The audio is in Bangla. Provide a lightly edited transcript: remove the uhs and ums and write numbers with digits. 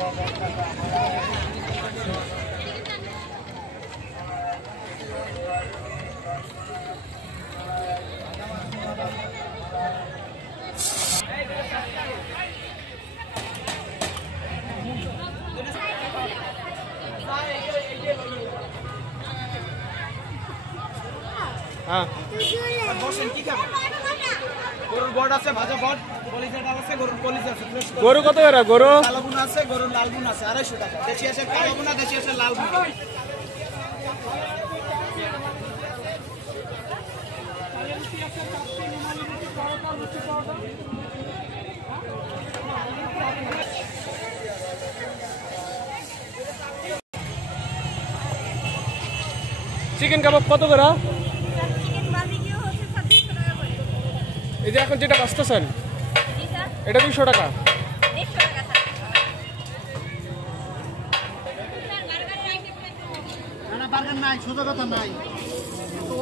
হ্যাঁ গরুর বট আছে, ভাজা বট, কলিজা ডাল আছে, গরুর কলিজা আছে। গরু কত করে? গরু কালো বুনা আছে, গরুর লাল বুনা আছে 250 টাকা। দেশি আছে কালো বুনা, দেশি আছে লাল বুনা। চিকেন কাবাব কত করে? এই যে এখন যেটা বাঁচতেছেন এটা 200 টাকা। না বার্গার নাই, সোজা কথা নাই। তো